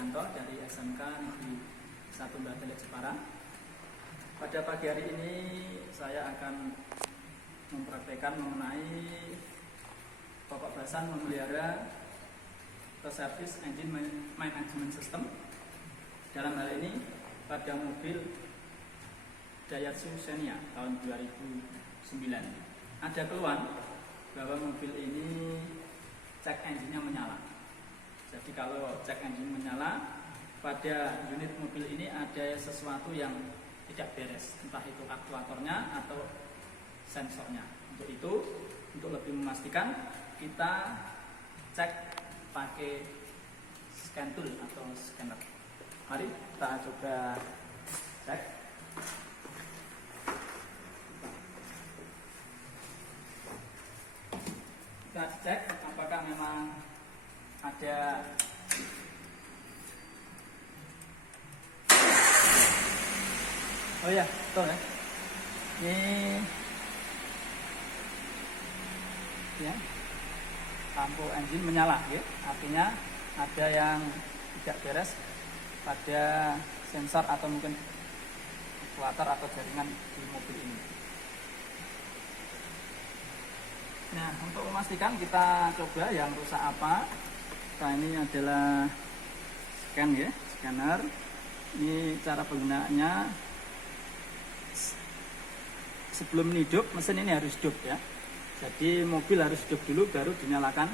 Widianto dari SMK Negeri 1 Batelek Jepara. Pada pagi hari ini saya akan mempraktekkan mengenai pokok bahasan memelihara atau service engine management system. Dalam hal ini pada mobil Daihatsu Xenia tahun 2009 ada keluhan bahwa mobil ini cek engine-nya menyala. Jadi kalau cek engine menyala, pada unit mobil ini ada sesuatu yang tidak beres, entah itu aktuatornya atau sensornya. Untuk itu, untuk lebih memastikan, kita cek pakai scan tool atau scanner. Mari kita coba cek. Kita cek apakah memang ada oh ya, betul ya. Ini ya, lampu engine menyala ya. Artinya ada yang tidak beres pada sensor atau mungkin aktuator atau jaringan di mobil ini. Nah, untuk memastikan kita coba yang rusak apa. Nah, ini adalah scan ya, scanner. Ini cara penggunaannya. Sebelum ini hidup, mesin ini harus hidup ya. Jadi mobil harus hidup dulu baru dinyalakan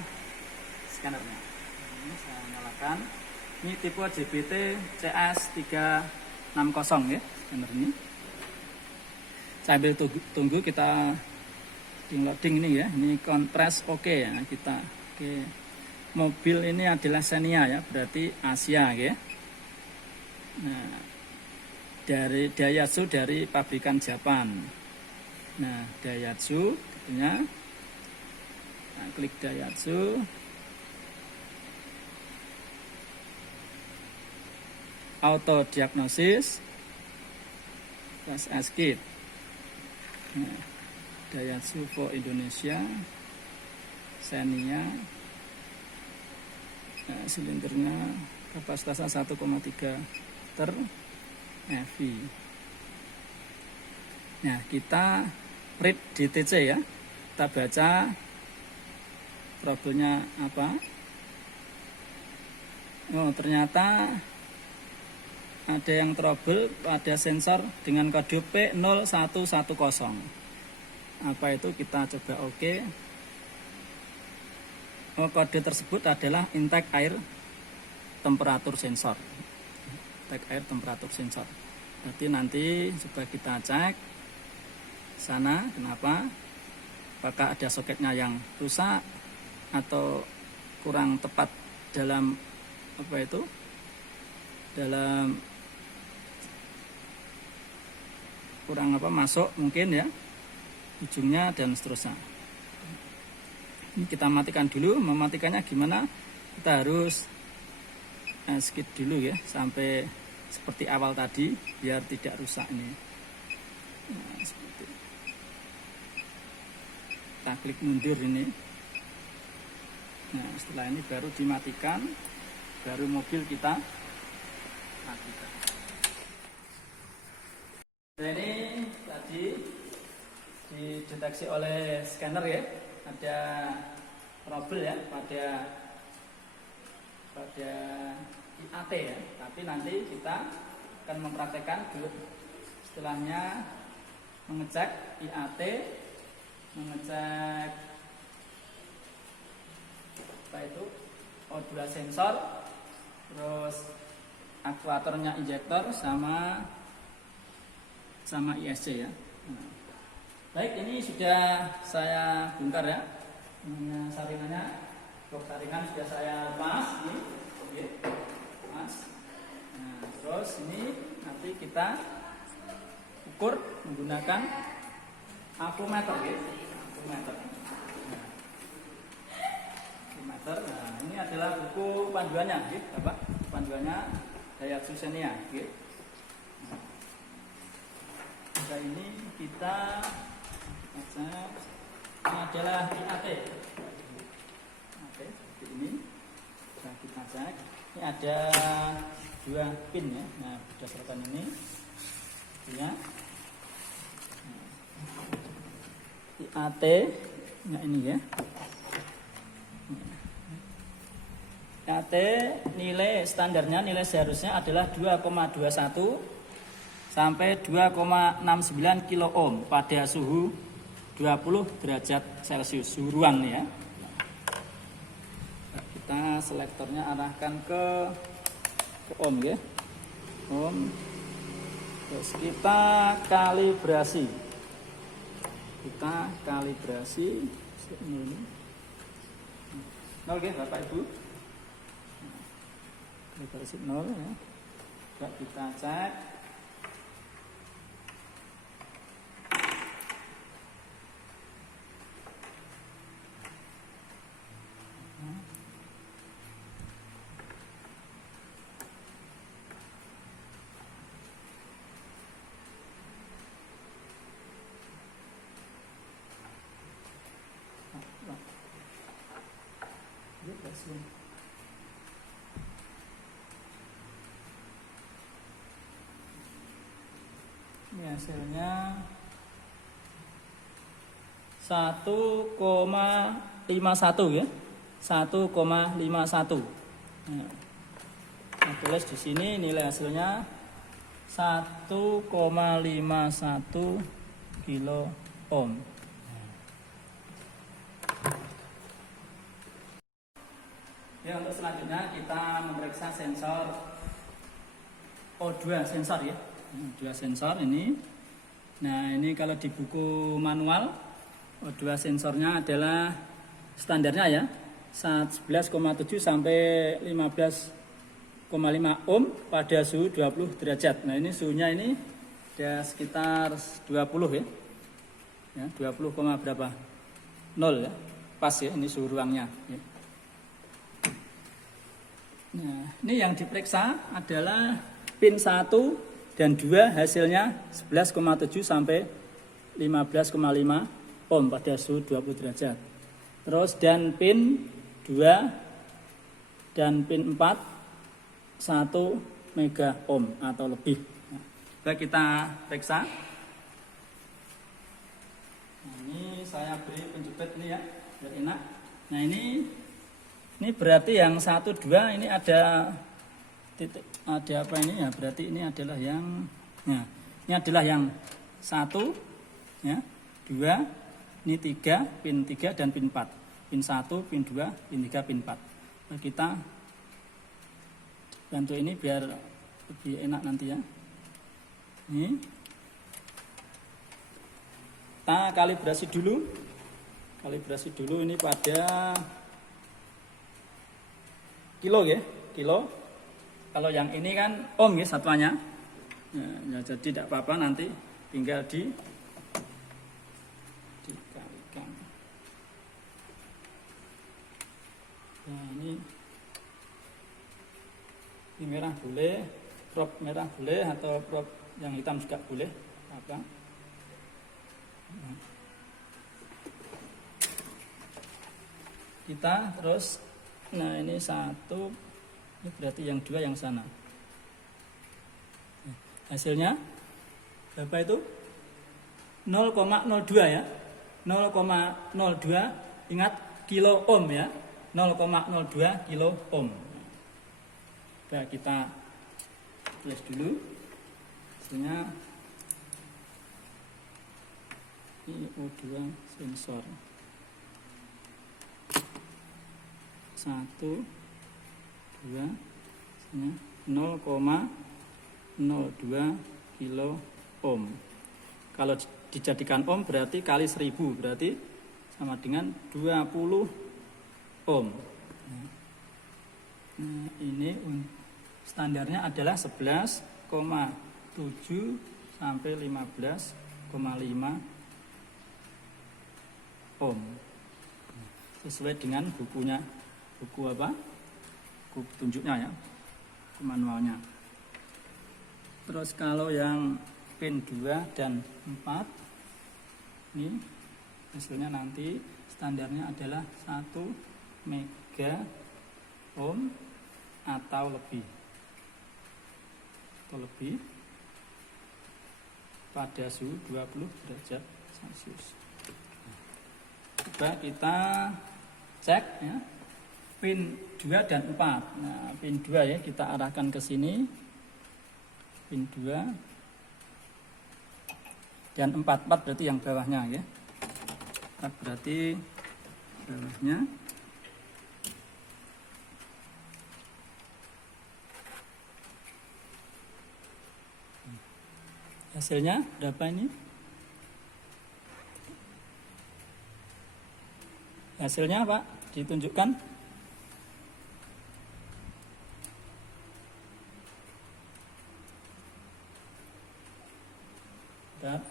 scannernya. Ini saya nyalakan. Ini tipe JBT CS360 ya, scanner ini. Sambil tunggu kita loading ini ya. Ini kompres oke ya kita. Oke. Mobil ini adalah Xenia ya, berarti Asia ya. Nah, dari Daihatsu dari pabrikan Jepang. Nah, Daihatsu tentunya. Nah, klik Daihatsu. Auto diagnosis. Press escape. Nah, Daihatsu for Indonesia. Xenia. Nah, silindernya kapasitasnya 1,3 liter FV. Nah, kita read DTC ya. Kita baca trouble-nya apa. Oh, ternyata ada yang trouble pada sensor dengan kode P0110. Apa itu? Kita coba oke. Oh, kode tersebut adalah intake air temperatur sensor. Intake air temperatur sensor. Berarti nanti coba kita cek sana kenapa, apakah ada soketnya yang rusak atau kurang tepat dalam apa itu, dalam kurang apa masuk mungkin ya ujungnya dan seterusnya. Ini kita matikan dulu. Mematikannya gimana? Kita harus skip dulu ya sampai seperti awal tadi biar tidak rusak ini. Nah, seperti kita klik mundur ini. Nah, setelah ini baru dimatikan, baru mobil kita matikan. Nah, ini tadi dideteksi oleh scanner ya, ada trouble ya pada IAT ya. Tapi nanti kita akan mempraktekkan dulu setelahnya mengecek IAT, mengecek apa itu O2 sensor, terus aktuatornya injektor sama ISC ya. Nah, baik, ini sudah saya bongkar ya. Saringannya, blok saringan sudah saya lepas ini, oke, lepas. Nah, terus ini nanti kita ukur menggunakan ampermeter, gitu. Ampermeter. Nah, ini adalah buku panduannya, gitu, Bapak. Panduannya Daihatsu Xenia, gitu. Nah, ini kita baca. Ini adalah IAT. Oke, seperti ini. Nah, kita cek. Ini ada 2 pin ya. Nah, berdasarkan ini ya. IAT nah ini ya. IAT nilai standarnya, nilai seharusnya adalah 2,21 sampai 2,69 kilo ohm pada suhu 20 derajat Celcius, suhu ruang ya. Kita selektornya arahkan ke ohm ya. Ohm. Terus kita kalibrasi. Ini. Oke, Bapak Ibu. Kalibrasi 0 ya. Coba kita cek. Ini hasilnya 1,51 ya. 1,51. Nah, tulis di sini nilai hasilnya 1,51 kilo ohm. Ya, untuk selanjutnya kita memeriksa sensor O2 sensor ya. O2 sensor ini. Nah, ini kalau di buku manual O2 sensornya adalah standarnya ya 11,7 sampai 15,5 ohm pada suhu 20 derajat. Nah, ini suhunya ini ya sekitar 20 ya. Ya, 20, berapa? 0 ya. Pas ya, ini suhu ruangnya ya. Nah, ini yang diperiksa adalah pin 1 dan 2 hasilnya 11,7 sampai 15,5 ohm pada suhu 20 derajat. Terus dan pin 2 dan pin 4 1 mega ohm atau lebih. Nah, kita periksa. Nah, ini saya beri penjepit ini ya, biar enak. Nah, ini berarti yang 1, 2 ini ada titik, ada apa ini ya? Berarti ini adalah yang, nah, ini adalah yang 1, ya, 2, ini 3, pin 3 dan pin 4. Pin 1, pin 2, pin 3, pin 4. Nah, kita bantu ini biar lebih enak nanti ya. Ini kita kalibrasi dulu. Kalibrasi dulu ini pada kilo ya, kilo. Kalau yang ini kan ohm ya satuannya. Ya, jadi tidak apa-apa, nanti tinggal dikalikan. Nah, ini merah boleh, prop merah boleh atau prop yang hitam juga boleh. Apa? Kita terus, nah ini 1, ini berarti yang 2 yang sana. Hasilnya berapa itu? 0,02 ya. 0,02, ingat kilo ohm ya. 0,02 kilo ohm. Nah, kita tulis dulu. Hasilnya ini O2 sensor 1, 2, 0,02 kilo ohm. Kalau dijadikan ohm berarti kali 1000, berarti sama dengan 20 ohm. Nah, ini standarnya adalah 11,7 sampai 15,5 ohm. Sesuai dengan bukunya. Buku apa? Buku petunjuknya ya, buku manualnya. Terus kalau yang pin 2 dan 4 ini hasilnya nanti standarnya adalah 1 mega ohm atau lebih pada suhu 20 derajat Celcius. Coba kita cek ya, pin 2 dan 4. Nah, pin 2 ya kita arahkan ke sini. Pin 2 dan 4 berarti yang bawahnya ya. 4 berarti bawahnya. Hasilnya berapa ini? Hasilnya Pak, ditunjukkan. Bentar.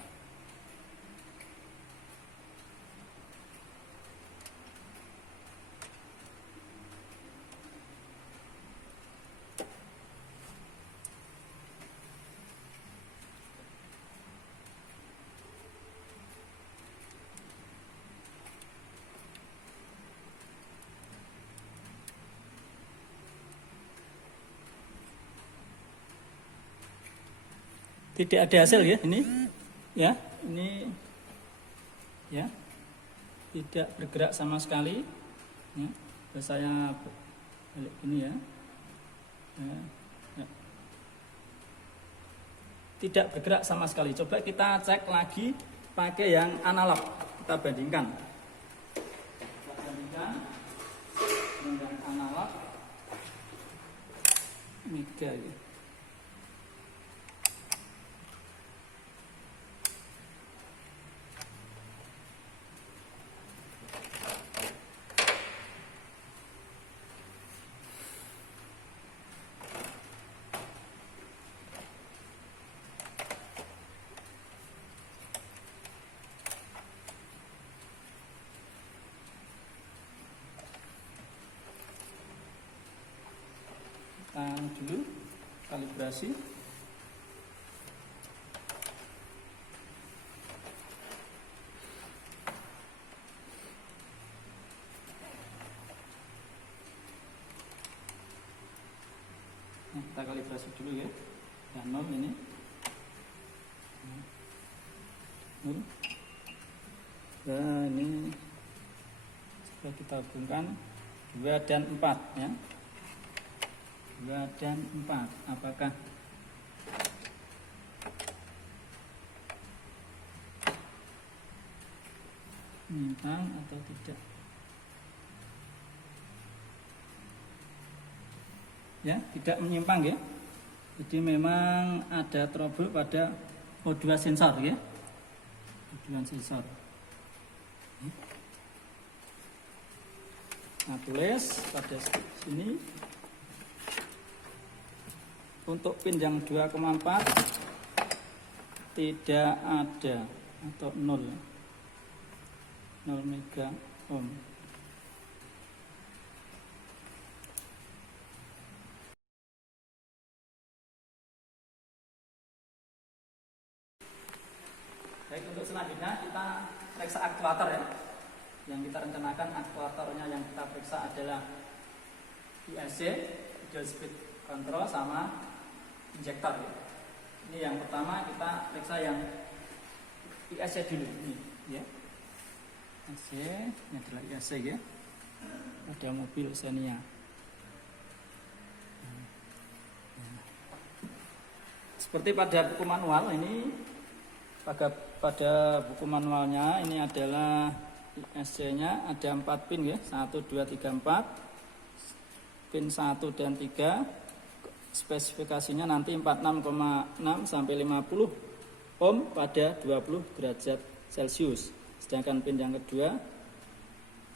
Tidak ada hasil ya ini, ya ini, ya tidak bergerak sama sekali. Ya, saya balik ini ya. Ya. Tidak bergerak sama sekali. Coba kita cek lagi pakai yang analog. Kita bandingkan. Dengan analog. Mega ya. Kita dulu kalibrasi. Nah, kita kalibrasi dulu ya. Dan 0 ini. 0. Nah, ini coba kita hubungkan 2 dan 4 ya. 2 dan 4 apakah menyimpang atau tidak ya, tidak menyimpang ya. Jadi memang ada trouble pada O2 sensor ya, O2 sensor. Nah, tulis pada sini untuk pin yang 2,4 tidak ada atau 0 mega ohm. Baik, untuk selanjutnya kita periksa aktuator ya. Yang kita rencanakan aktuatornya yang kita periksa adalah ISC, idle speed control, sama injektor ya. Ini yang pertama kita periksa yang ISC dulu ini ya. ISC, ini adalah ISC ya. Ada mobil Xenia. Seperti pada buku manual ini, pada buku manualnya ini adalah ISC-nya ada 4 pin ya, 1, 2, 3, 4. Pin 1 dan 3. Spesifikasinya nanti 46,6 sampai 50 ohm pada 20 derajat Celcius. Sedangkan pin yang kedua,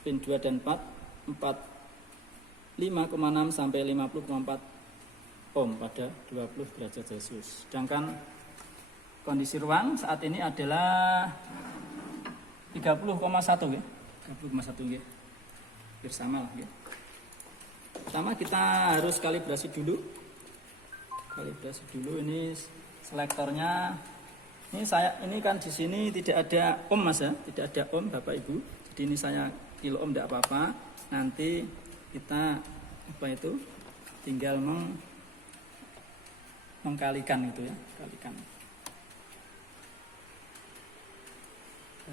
pin 2 dan 4, 45,6 sampai 50,4 ohm pada 20 derajat Celcius. Sedangkan kondisi ruang saat ini adalah 30,1 ya. 30,1 ya. Bersama lah ya. Pertama kita harus kalibrasi dulu. Kalibrasi dulu ini selektornya. Ini kan di sini tidak ada ohm Mas ya, tidak ada ohm Bapak Ibu. Jadi ini saya kilo ohm tidak apa-apa. Nanti kita tinggal mengkalikan itu ya, kalikan.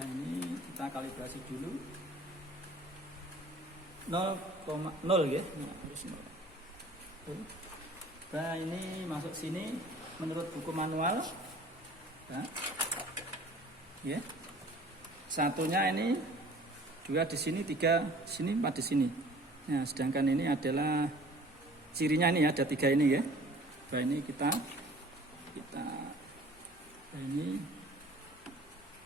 Nah ini kita kalibrasi dulu 0,0 ya, nah, harus 0. Nah ini masuk sini menurut buku manual. Nah, ya. Satunya ini 2 di sini, 3 di sini, 4 di sini. Nah, sedangkan ini adalah cirinya ini ada 3 ini ya. Nah, ini kita nah, ini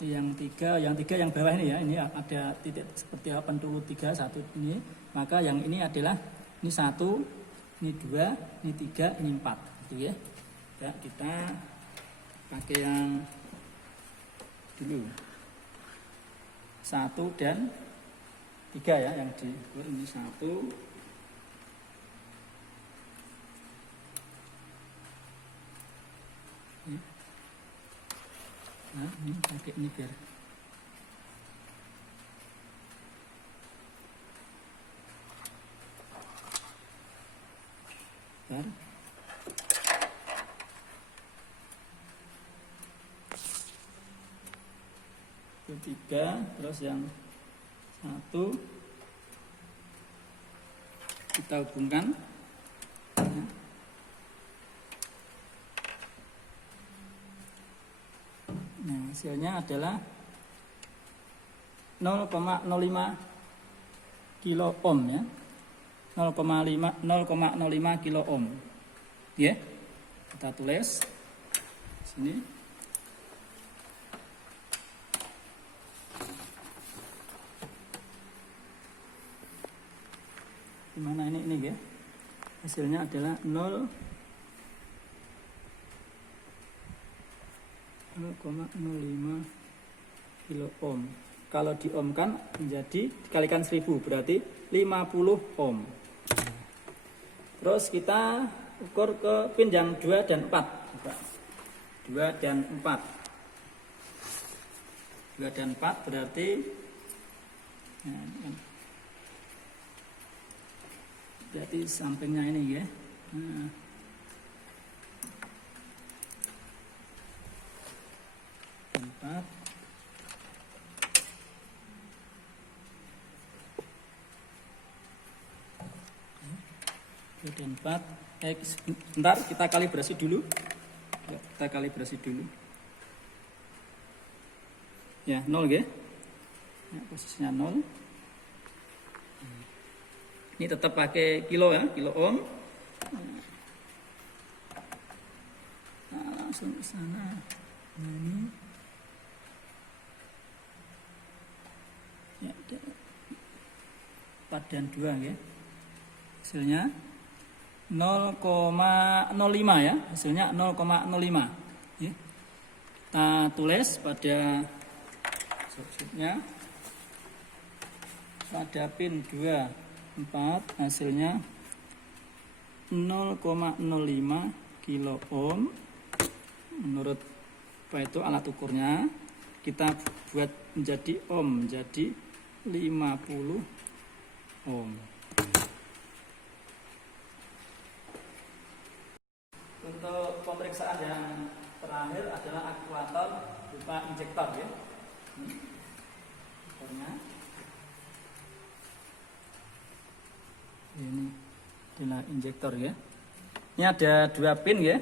yang 3 yang bawah ini ya. Ini ada titik seperti apa pentulu 3 1 ini. Maka yang ini adalah ini 1, ini 2, ini 3, ini 4 gitu ya. Ya, kita pakai yang dulu 1 dan 3 ya, yang di ini 1. Nah, ini pakai ini biar itu 3, terus yang 1 kita hubungkan. Nah, hasilnya adalah 0,05 kilo ohm ya. 0,05 kilo ohm. Ya. Kita tulis sini. Dimana ini ya. Hasilnya adalah 0,05 kilo ohm. Kalau diohmkan menjadi dikalikan 1000 berarti 50 ohm. Terus kita ukur ke pin yang 2 dan 4. 2 dan 4. 2 dan 4 berarti berarti sampingnya ini ya. Nah. Empat. Dan 4. Sebentar kita kalibrasi dulu. Kita kalibrasi dulu. Ya, 0 ya. Ya, posisinya 0. Ini tetap pakai kilo ya, kilo ohm. Nah, langsung ke sana. Nah, ini. Ya, 4 dan 2 ya. Hasilnya 0,05 ya. Hasilnya 0,05 ya. Kita tulis pada substitutnya pada pin 2 4 hasilnya 0,05 kilo ohm. Menurut apa itu alat ukurnya, kita buat menjadi ohm, menjadi 50 ohm. Untuk pemeriksaan yang terakhir adalah aktuator berupa injektor ya. Ini adalah injektor ya. Ini ada 2 pin ya.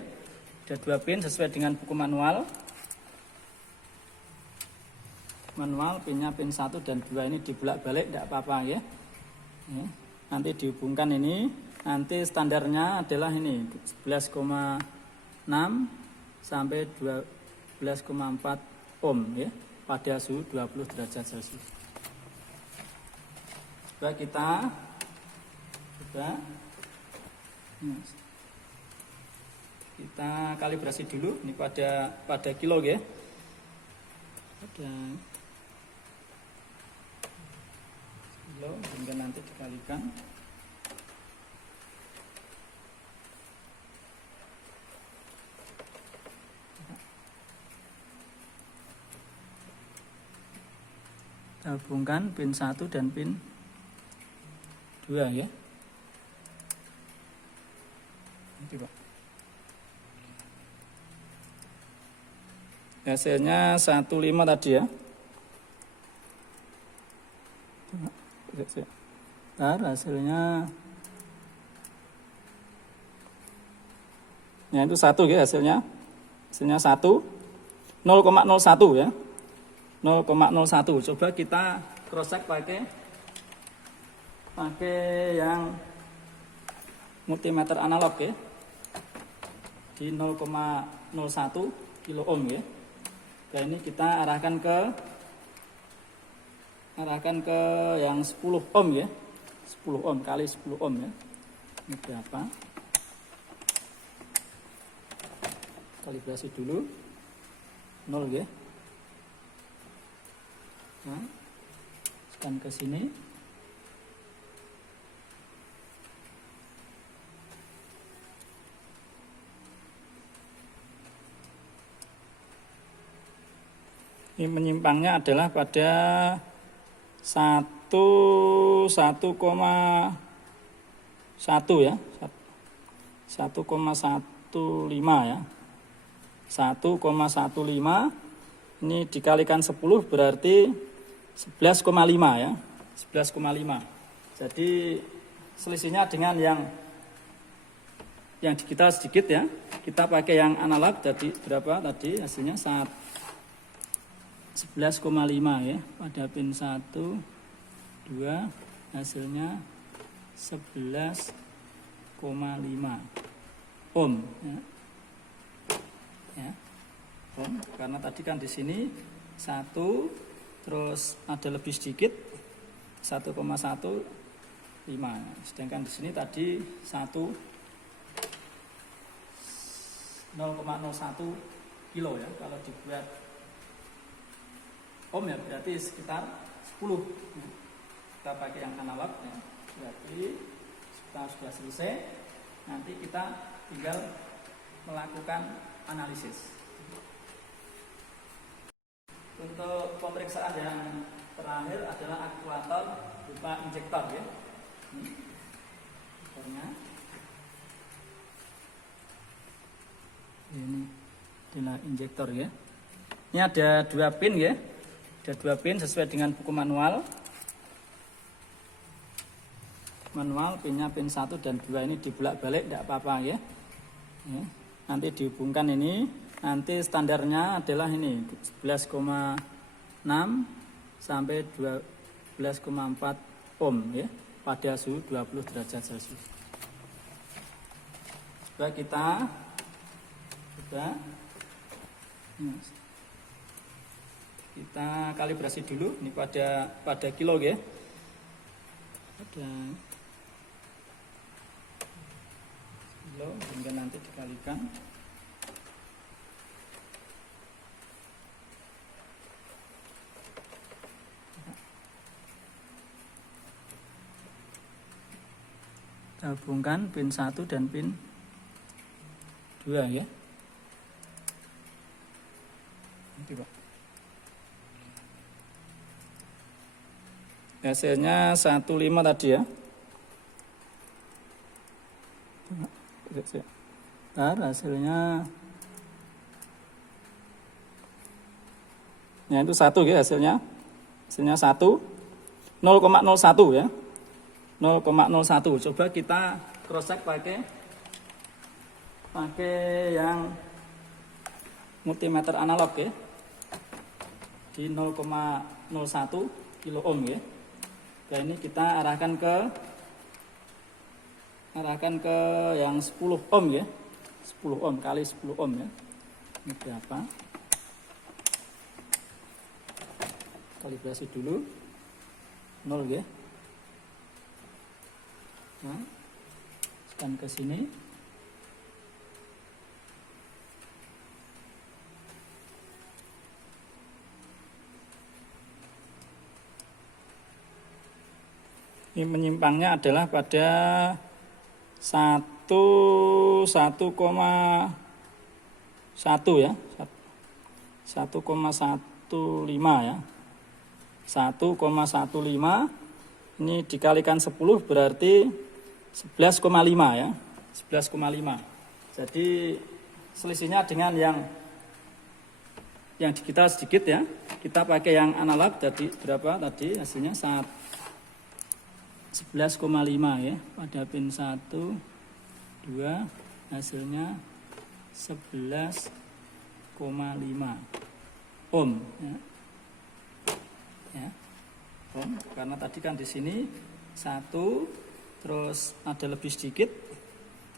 Ada 2 pin sesuai dengan buku manual. Pinnya pin 1 dan 2 ini dibolak-balik tidak apa-apa ya. Nanti dihubungkan ini. Nanti standarnya adalah ini 11,6 sampai 12,4 ohm ya pada suhu 20 derajat Celcius. Coba kita kalibrasi dulu ini pada kilo ya. Pada kilo hingga nanti dikalikan. Kita hubungkan pin 1 dan pin 2 ya. Hasilnya 15 tadi ya. Bentar, hasilnya ya itu 1 ya hasilnya. Hasilnya 1 0,01 ya. 0,01. Coba kita cross check pakai yang multimeter analog ya. Di 0,01 kilo ohm ya. Nah, ini kita arahkan ke yang 10 ohm ya. 10 ohm kali 10 ohm ya. Ini berapa? Kalibrasi dulu. 0 ya. Nah, scan ke sini. Ini menyimpangnya adalah pada 1,1 ya. 1,15 ya. 1,15 ini dikalikan 10 berarti 11,5 ya. 11,5. Jadi selisihnya dengan yang kita sedikit ya. Kita pakai yang analog tadi berapa tadi hasilnya 11,5 ya. Pada pin 1 2 hasilnya 11,5 ohm ya. Ya. Ohm karena tadi kan di sini 1 terus ada lebih sedikit 1,15 sedangkan di sini tadi 0,01 kilo ya. Kalau dibuat ohm ya berarti sekitar 10 ya. Kita pakai yang analog ya. Berarti kita sudah selesai. Nanti kita tinggal melakukan analisis. Untuk pemeriksaan yang terakhir adalah aktuator berupa injektor ya. Ini adalah injektor ya. Ini ada 2 pin ya. Ada 2 pin sesuai dengan buku manual. Pinnya pin 1 dan 2 ini dibulak-balik tidak apa-apa ya. Ya. Nanti dihubungkan ini. Nanti standarnya adalah ini 11,6 sampai 12,4 ohm ya pada suhu 20 derajat Celcius. Coba kita kalibrasi dulu ini pada kilo ya. Pada kilo hingga nanti dikalikan. Kita hubungkan pin 1 dan pin 2 ya. Nanti Pak. Hasilnya 15 tadi ya. Bentar, hasilnya ya itu 1 ya hasilnya. Hasilnya 1 0,01 ya. 0,01. Coba kita cross check pakai yang multimeter analog ya. Di 0,01 kilo ohm ya. Dan ini kita arahkan ke yang 10 ohm ya. 10 ohm kali 10 ohm ya. Ini berapa? Kalibrasi dulu. 0 ya. Nah, scan ke sini. Ini menyimpangnya adalah pada 1,1 ya. 1,15 ya. 1,15 ini dikalikan 10 berarti 11,5 ya. 11,5. Jadi selisihnya dengan yang digital sedikit ya. Kita pakai yang analog, jadi berapa tadi hasilnya? 11,5 ya. Pada pin 1, 2 hasilnya 11,5 ohm ya. Ya. Ohm, karena tadi kan di sini 1, terus ada lebih sedikit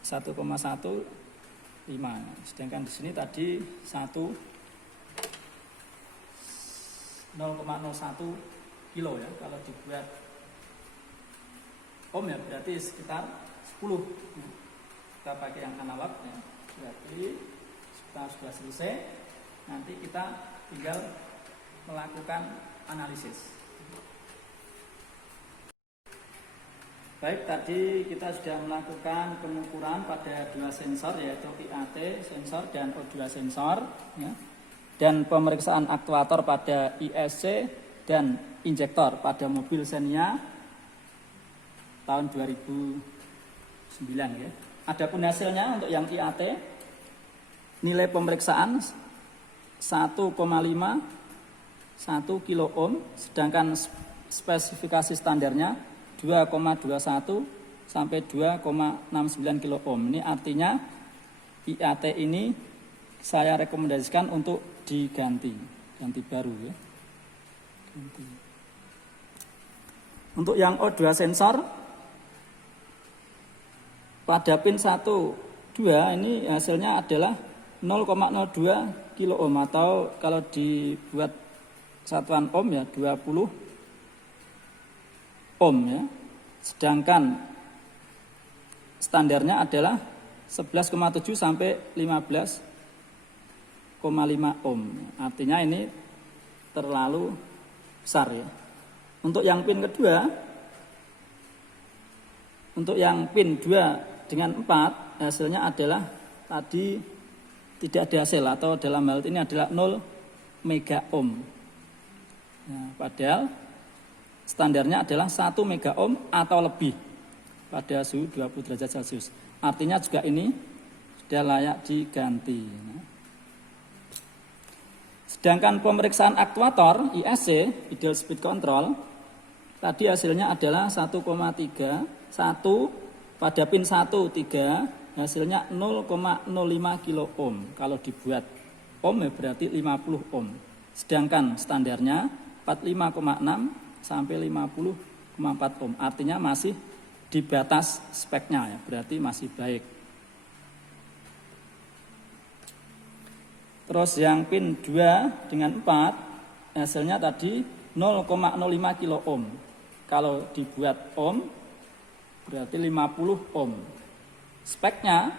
1,15, sedangkan di sini tadi 0,01 kilo ya. Kalau dibuat ohm ya berarti sekitar 10. Kita pakai yang analog ya. Berarti kita sudah selesai. Nanti kita tinggal melakukan analisis. Baik, tadi kita sudah melakukan pengukuran pada 2 sensor, yaitu IAT sensor dan O2 sensor ya. Dan pemeriksaan aktuator pada ISC dan injektor pada mobil Xenia tahun 2009 ya. Adapun hasilnya untuk yang IAT, nilai pemeriksaan 1,5 1 kilo ohm, sedangkan spesifikasi standarnya 2,21 sampai 2,69 kilo ohm. Ini artinya IAT ini saya rekomendasikan untuk ganti baru ya. Ganti. Untuk yang O2 sensor pada pin 1, 2 ini hasilnya adalah 0,02 kilo ohm, atau kalau dibuat satuan ohm ya 20 ohm ya. Sedangkan standarnya adalah 11,7 sampai 15,5 ohm. Artinya ini terlalu besar ya. Untuk yang pin kedua, untuk yang pin 2 dengan 4 hasilnya adalah tadi tidak ada hasil, atau dalam hal ini adalah 0 mega ohm. Nah, padahal standarnya adalah 1 mega ohm atau lebih pada suhu 20 derajat Celcius. Artinya juga ini sudah layak diganti. Sedangkan pemeriksaan aktuator ISC, ideal speed control, tadi hasilnya adalah 1,3, 1 pada pin 1, 3 hasilnya 0,05 kilo ohm. Kalau dibuat ohm ya berarti 50 ohm. Sedangkan standarnya 45,6 sampai 50,4 ohm. Artinya masih di batas speknya ya, berarti masih baik. Terus yang pin 2 dengan 4 hasilnya tadi 0,05 kilo ohm. Kalau dibuat ohm berarti 50 ohm. Speknya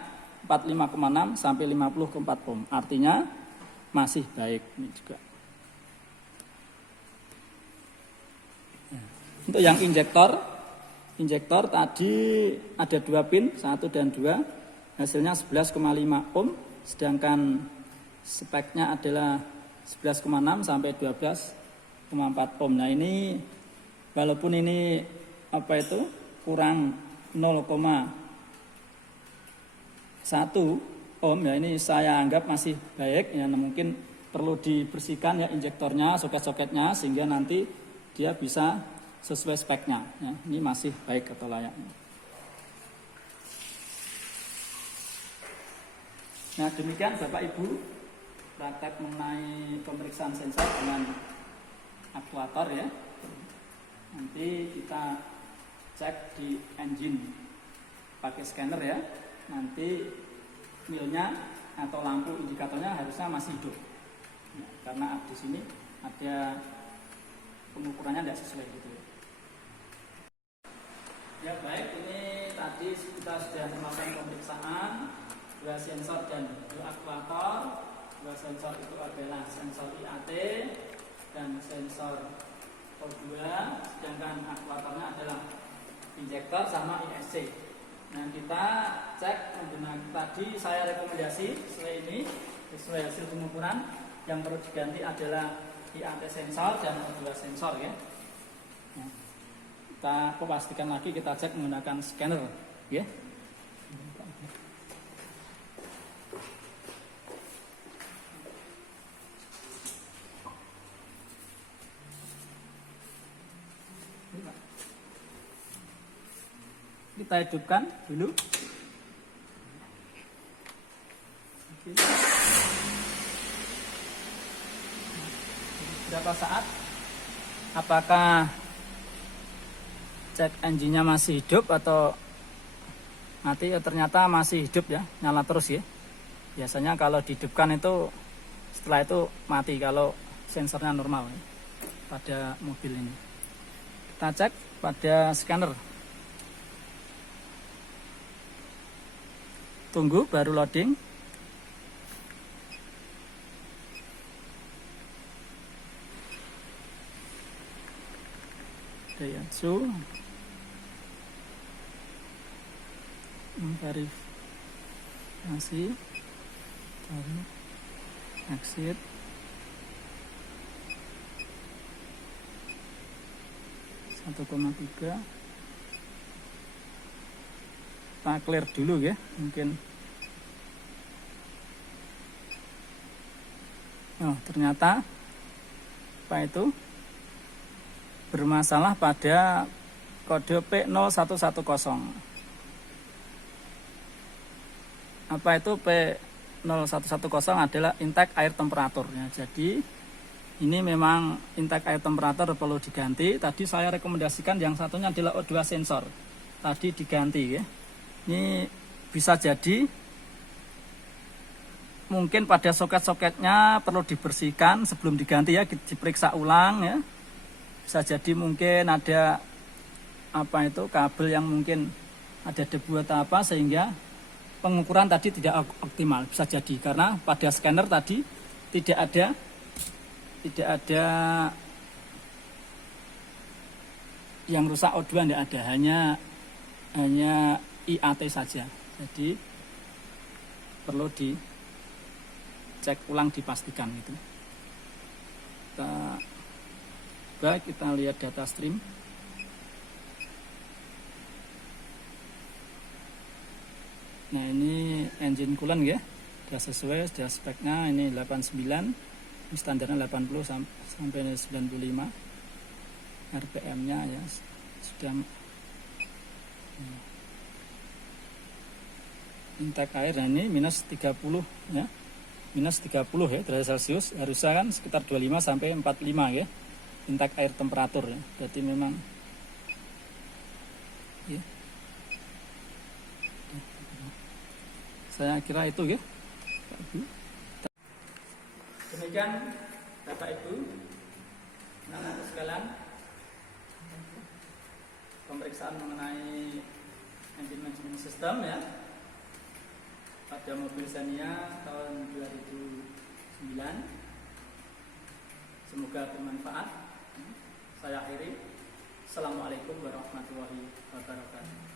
45,6 sampai 50,4 ohm. Artinya masih baik ini juga. Untuk yang injektor tadi ada 2 pin, 1 dan 2, hasilnya 11,5 ohm, sedangkan speknya adalah 11,6 sampai 12,4 ohm. Nah ini walaupun ini kurang 0,1 ohm ya, ini saya anggap masih baik ya. Mungkin perlu dibersihkan ya injektornya, soket-soketnya, sehingga nanti dia bisa sesuai speknya ya. Ini masih baik atau layak. Nah demikian Bapak Ibu praktek mengenai pemeriksaan sensor dengan aktuator ya. Nanti kita cek di engine pakai scanner ya. Nanti milnya atau lampu indikatornya harusnya masih hidup ya, karena di sini ada pengukurannya tidak sesuai gitu. Ya baik, ini tadi kita sudah melakukan pemeriksaan 2 sensor dan 2 aktuator. 2 sensor itu adalah sensor IAT dan sensor O2, sedangkan aktuatornya adalah injektor sama ISC. Nah kita cek menggunakan, tadi saya rekomendasi sesuai hasil pengukuran, yang perlu diganti adalah IAT sensor dan O2 sensor ya. Nah, kita pastikan lagi, kita cek menggunakan scanner ya. kita hidupkan dulu. Oke. Berapa saat? Apakah cek engine-nya masih hidup atau mati? Ya, ternyata masih hidup ya, nyala terus ya. Biasanya kalau dihidupkan itu setelah itu mati kalau sensornya normal ya, pada mobil ini. Kita cek pada scanner. Tunggu baru loading. Daihatsu verifikasi, baru exit. Satu koma tiga. Kita clear dulu ya, mungkin. Oh, ternyata apa itu bermasalah pada kode P0110. Apa itu P0110? Adalah intake air temperaturnya. Jadi ini memang intake air temperatur perlu diganti. Tadi saya rekomendasikan yang satunya adalah O2 sensor. Tadi diganti ya. Ini bisa jadi mungkin pada soket-soketnya perlu dibersihkan sebelum diganti ya, diperiksa ulang ya. Bisa jadi mungkin ada apa itu kabel yang mungkin ada debu atau apa sehingga pengukuran tadi tidak optimal. Bisa jadi karena pada scanner tadi tidak ada yang rusak, O2 tidak ada, hanya IAT saja. Jadi perlu dicek ulang, dipastikan gitu. Kita lihat data stream. Nah, ini engine coolant ya, sudah sesuai, sudah speknya. Ini 89, ini standarnya 80 sampai 95 RPM nya ya, sudah. Intake air, nah ini minus 30 ya, minus 30 ya derajat Celcius, harusnya kan sekitar 25 sampai 45 ya intake air temperatur ya. Berarti memang ya. Saya kira itu ya. Demikian Bapak Ibu, anak-anak sekalian, pemeriksaan mengenai engine management system ya pada mobil Xenia tahun 2009. Semoga bermanfaat. Saya akhiri. Assalamualaikum warahmatullahi wabarakatuh.